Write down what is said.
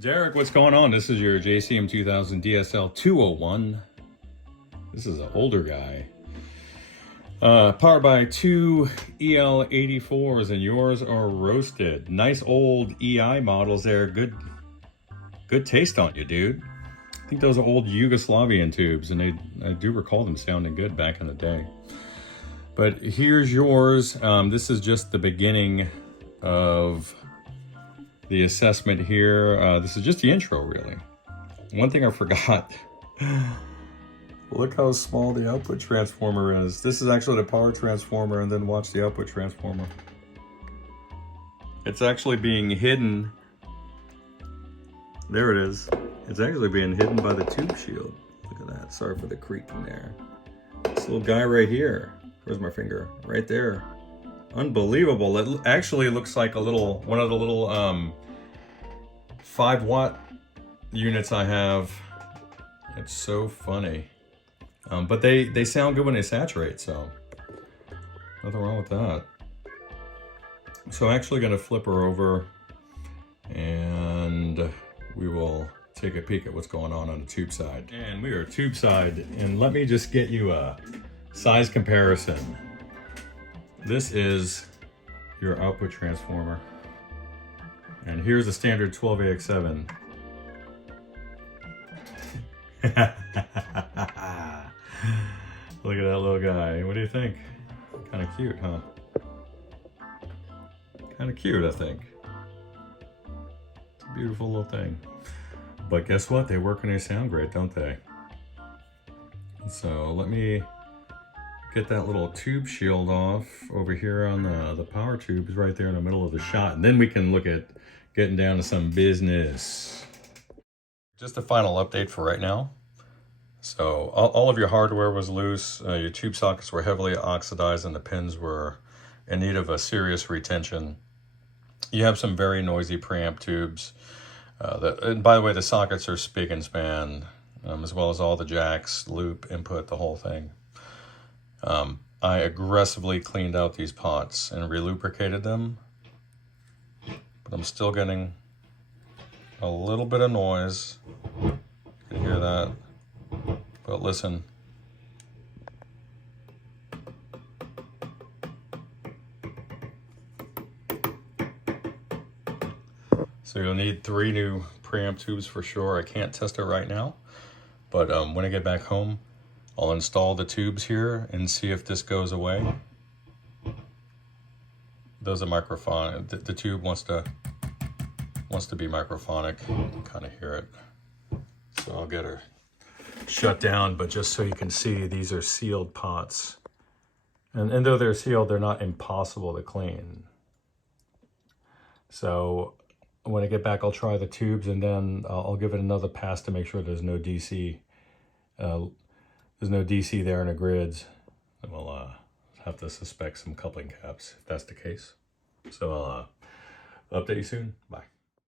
Derek, what's going on? This is your JCM2000 DSL201. This is an older guy. Powered by two EL84s, and yours are roasted. Nice old EI models there. Good taste on you, dude. I think those are old Yugoslavian tubes, and I do recall them sounding good back in the day. But here's yours. This is just the beginning of the assessment here. This is just the intro, really. One thing I forgot. Look how small the output transformer is. This is actually the power transformer, and then watch the output transformer. It's actually being hidden. There it is. It's actually being hidden by the tube shield. Look at that. Sorry for the creaking there. This little guy right here. Where's my finger? Right there. Unbelievable. It actually looks like one of the little 5-watt units I have. It's so funny. But they sound good when they saturate, so nothing wrong with that. So I'm actually gonna flip her over and we will take a peek at what's going on the tube side. And we are tube side, and let me just get you a size comparison. This is your output transformer. And here's the standard 12AX7. Look at that little guy. What do you think? Kind of cute, huh? Kind of cute, I think. It's a beautiful little thing. But guess what? They work and they sound great, don't they? So let me get that little tube shield off over here on the power tubes right there in the middle of the shot. And then we can look at getting down to some business. Just a final update for right now. So all of your hardware was loose, your tube sockets were heavily oxidized, and the pins were in need of a serious retention. You have some very noisy preamp tubes. And by the way, the sockets are spick and span, as well as all the jacks, loop, input, the whole thing. I aggressively cleaned out these pots and relubricated them, but I'm still getting a little bit of noise. You can hear that, but listen. So you'll need 3 new preamp tubes for sure. I can't test it right now, but when I get back home, I'll install the tubes here and see if this goes away. Those are microphonic. The tube wants to be microphonic. You can kind of hear it. So I'll get her shut down, but just so you can see, these are sealed pots. And though they're sealed, they're not impossible to clean. So when I get back, I'll try the tubes, and then I'll give it another pass to make sure there's no DC. There's no DC there in the grids. And we'll have to suspect some coupling caps if that's the case. So I'll update you soon. Bye.